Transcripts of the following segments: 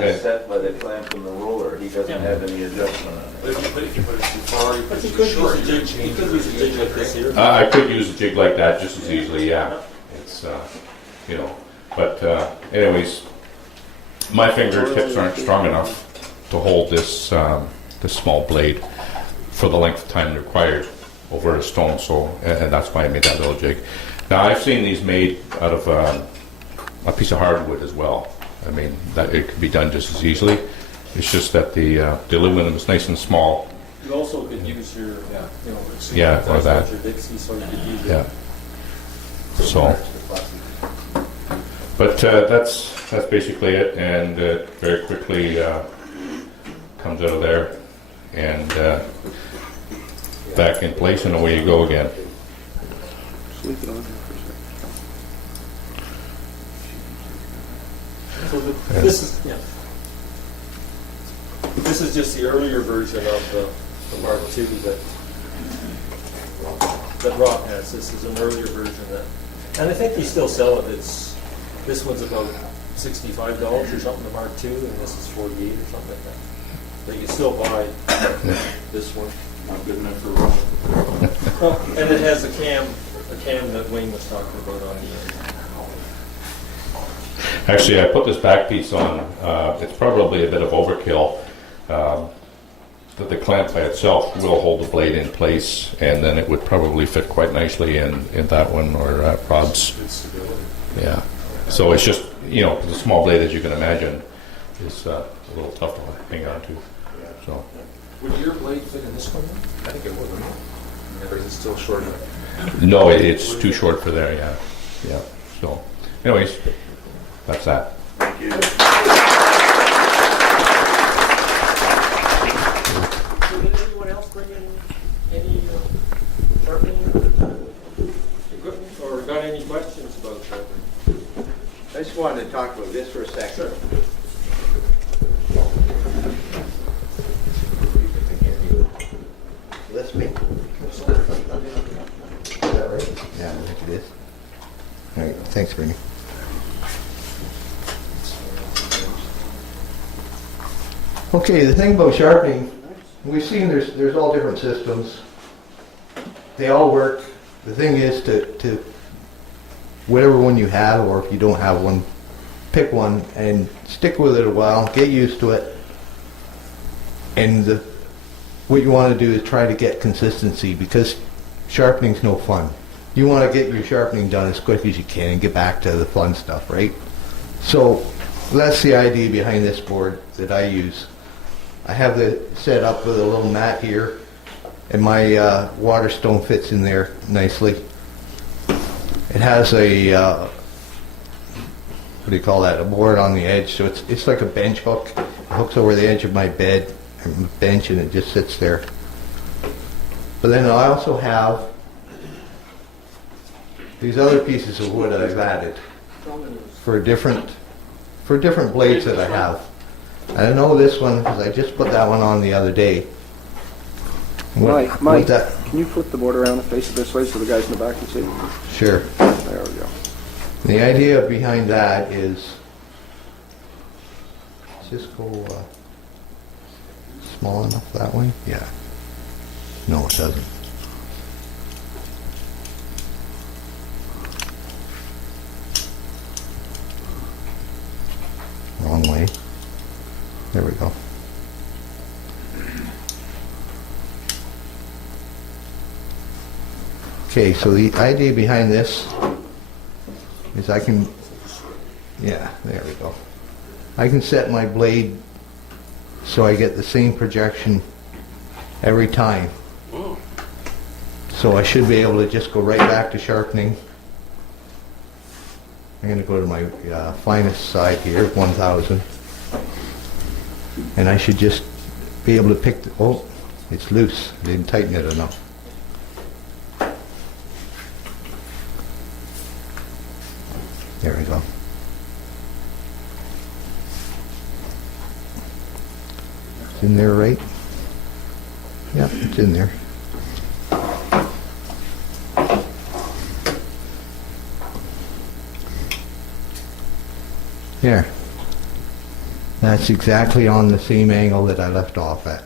It's set by the clamp and the roller. He doesn't have any adjustment on it. But if you put it too far, you put it too short, you could use a jig like this here. I could use a jig like that just as easily, yeah. It's, but anyways, my fingertips aren't strong enough to hold this, this small blade for the length of time required over a stone, so, and that's why I made that little jig. Now, I've seen these made out of a piece of hardwood as well. I mean, that it could be done just as easily. It's just that the aluminum is nice and small. You also could use your, Or that. Your Dixie, so you could use it. Yeah. So, but that's basically it, and it very quickly comes out of there and back in place, and away you go again. Just leave it on there for a second. So this is just the earlier version of the Mark II that Rob has. This is an earlier version and I think they still sell it. This one's about $65 or something, the Mark II, and this is $48 or something like that. But you can still buy this one. Not good enough for Rob. Oh, and it has a cam that Wayne was talking about on the end. Actually, I put this back piece on. It's probably a bit of overkill. The clamp by itself will hold the blade in place, and then it would probably fit quite nicely in that one or Rob's. Yeah. So it's just, the small blade, as you can imagine, is a little tough to hang on to. So. Would your blade fit in this one? I think it would, wouldn't it? Or is it still short enough? No, it's too short for there. Yeah. Yeah. So, anyways, that's that. Thank you. Did anyone else bring in any sharpening equipment or got any questions about sharpening? I just wanted to talk about this for a second. Sure. List me. Is that right? Yeah, I think it is. All right, thanks, Bernie. Okay, the thing about sharpening, we've seen there's all different systems. They all work. The thing is to whatever one you have, or if you don't have one, pick one and stick with it a while, get used to it. And what you want to do is try to get consistency, because sharpening's no fun. You want to get your sharpening done as quick as you can and get back to the fun stuff, right? So that's the idea behind this board that I use. I have it set up with a little mat here, and my water stone fits in there nicely. It has a what do you call that? A board on the edge, so it's like a bench hook. It hooks over the edge of my bench, and it just sits there. But then I also have these other pieces of wood that I've added for different blades that I have. I know this one because I just put that one on the other day. Mike, can you flip the board around and face it this way so the guys in the back can see? Sure. There we go. The idea behind that is just go small enough that way. Yeah. No, it doesn't. Wrong way. There we go. Okay, so the idea behind this is I can, yeah, there we go. I can set my blade so I get the same projection every time. So I should be able to just go right back to sharpening. I'm going to go to my finest side here, 1000. And I should just be able to pick oh, it's loose. I didn't tighten it enough. There we go. It's in there, right? Yep, it's in there. Here. That's exactly on the same angle that I left off at.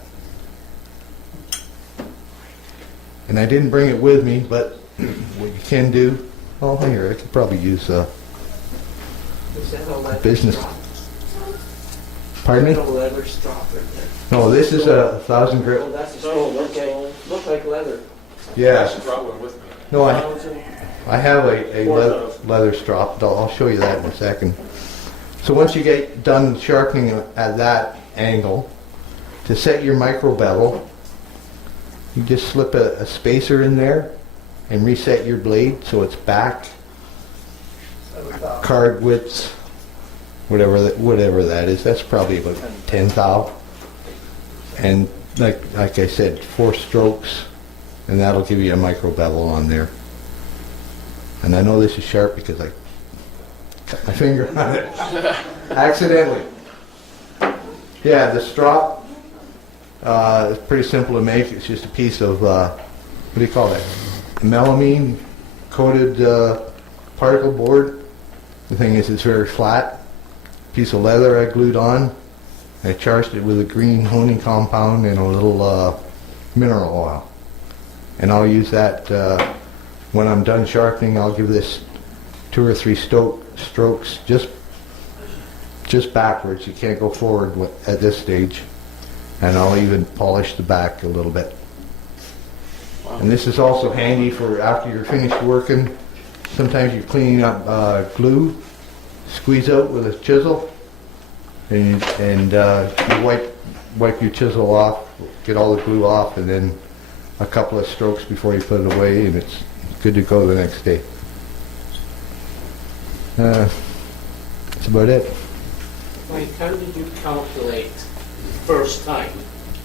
And I didn't bring it with me, but what you can do, oh here, I could probably use Is that a leather business. strop? Pardon me? A leather strop right there. No, this is a 1,000 Oh, grit. that's a stone, okay. Look like leather. Yeah. I brought one with me. No, I have a leather strop. I'll show you that in a second. So once you get done sharpening at that angle, to set your micro bevel, you just slip a spacer in there and reset your blade so it's back, card width, whatever that is. That's probably about 10 thou. And like I said, 4 strokes, and that'll give you a micro bevel on there. And I know this is sharp because I cut my finger on it accidentally. Yeah, the strop is pretty simple to make. It's just a piece of what do you call that? Melamine coated particle board. The thing is, it's very flat. Piece of leather I glued on. I charged it with a green honing compound and a little mineral oil. And I'll use that when I'm done sharpening. I'll give this 2 or 3 strokes just backwards. You can't go forward at this stage. And I'll even polish the back a little bit. And this is also handy for after you're finished working. Sometimes you're cleaning up glue. Squeeze out with a chisel, and you wipe your chisel off, get all the glue off, and then a couple of strokes before you put it away, and it's good to go the next day. That's about it. Mike, how did you calculate first time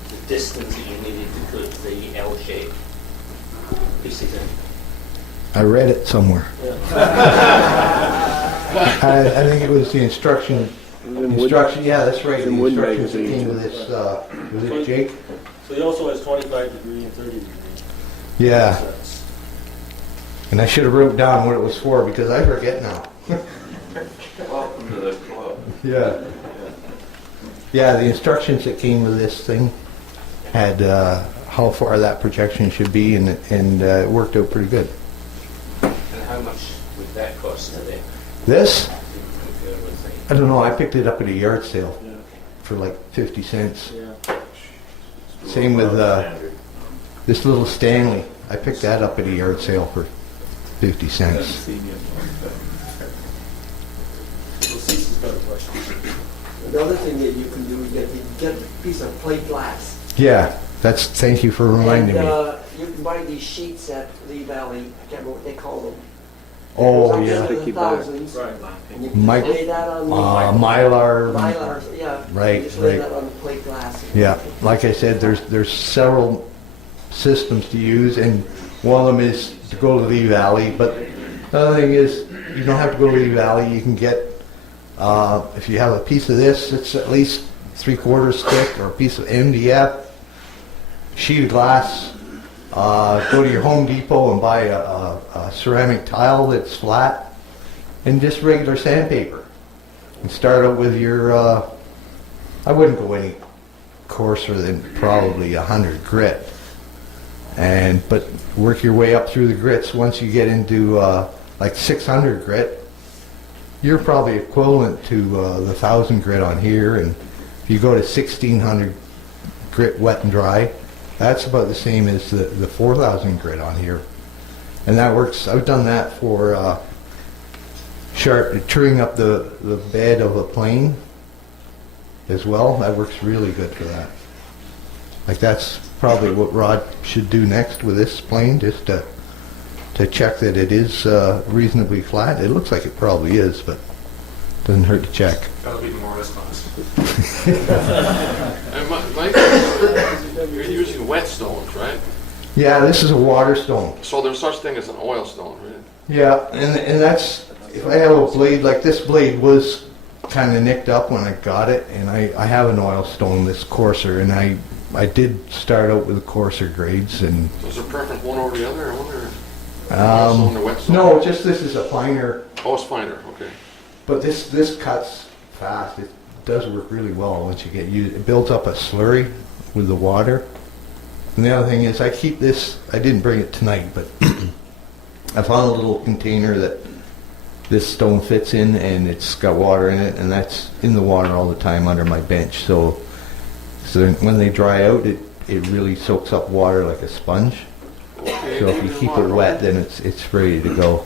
the distance that you needed to put the L-shape pieces in? I read it somewhere. I think it was the instruction. Yeah, that's right. The in Wood instructions that magazine. came with this. Was it Jake? So he also has 25 degree and 30 degree. Yeah. That's- And I should have wrote down what it was for because I forget now. Welcome to the club. Yeah. Yeah, the instructions that came with this thing had how far that projection should be, and it worked out pretty good. And how much would that cost today? This, Compared with the I don't know, I picked it up at a yard sale for like 50 cents. Yeah. Same with this little Stanley. I picked that up at a yard sale for 50 cents. So Cece's got a question. The other thing that you can do is you get a piece of plate glass. Yeah, thank you for reminding me. You can buy these sheets at Lee Valley, I can't remember what they call them. Oh, It's yeah. up to the Sticky back. thousands, Right. and you can Mike- just lay that on the Mylar. mylar, yeah. Right, You just lay right. that on the plate glass. Yeah, like I said, there's several systems to use, and one of them is to go to Lee Valley. But the other thing is, you don't have to go to Lee Valley. You can get, if you have a piece of this, it's at least 3/4 thick, or a piece of MDF, sheet of glass. Go to your Home Depot and buy a ceramic tile that's flat, and just regular sandpaper. And start out with your, I wouldn't go any coarser than probably 100 grit. But work your way up through the grits. Once you get into like 600 grit, you're probably equivalent to the 1,000 grit on here. And if you go to 1,600 grit wet and dry, that's about the same as the 4,000 grit on here. And that works. I've done that for truing up the bed of a plane as well. That works really good for that. Like that's probably what Rod should do next with this plane, just to check that it is reasonably flat. It looks like it probably is, but doesn't hurt to check. That'll be the more this cost. And Mike, you're using wet stones, right? Yeah, this is a water stone. So there's such thing as an oil stone, right? Yeah, and that's, if I have a blade, like this blade was kind of nicked up when I got it, and I have an oil stone that's coarser, and I did start out with the coarser grades, and So is there preference one over the other, I wonder? Oil stone or wet stone? no, just this is a finer, Oh, it's finer, okay. but this cuts fast. It does work really well once you get used. It builds up a slurry with the water. And the other thing is I keep this, I didn't bring it tonight, but I found a little container that this stone fits in, and it's got water in it, and that's in the water all the time under my bench. So when they dry out, it really soaks up water like a sponge. So if you keep it wet, then it's ready to go.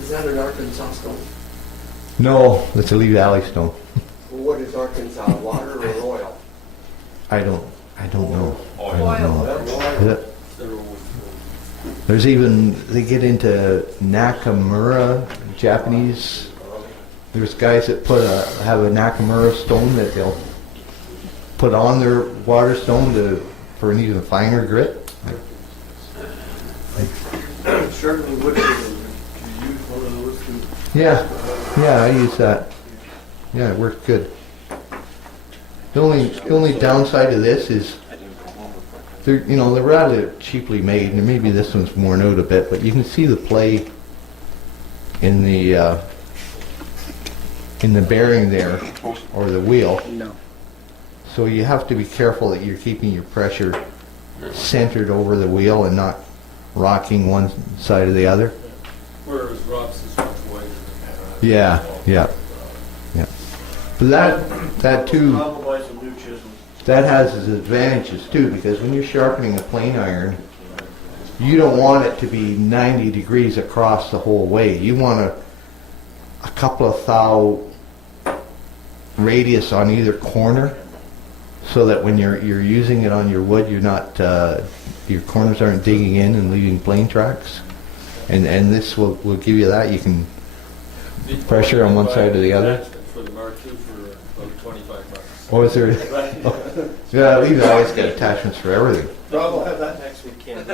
Is that an Arkansas stone? No, it's a Lee Valley stone. Well, what is Arkansas, water or oil? I don't know. I don't know. Is it? There's even, they get into Nakamura, Japanese. There's guys that have a Nakamura stone that they'll put on their water stone for an even finer grit. Certainly would be, could you use one of those to? Yeah, I use that. Yeah, it works good. The only downside of this is they're rather cheaply made, and maybe this one's worn out a bit, but you can see the play in the bearing there, or the wheel. No. So you have to be careful that you're keeping your pressure centered over the wheel and not rocking one side or the other. Whereas Rob's is much wider than that. Yeah. But that too, Probably buy some new chisels. that has its advantages too, because when you're sharpening a plane iron, you don't want it to be 90 degrees across the whole way. You want a couple of thou radius on either corner, so that when you're using it on your wood, you're not your corners aren't digging in and leaving plane tracks. And this will give you that. You can pressure on one side or the other. For the Mark II for about $25. Oh, is there? Yeah, Lee's always got attachments for everything. Rob will have that next weekend.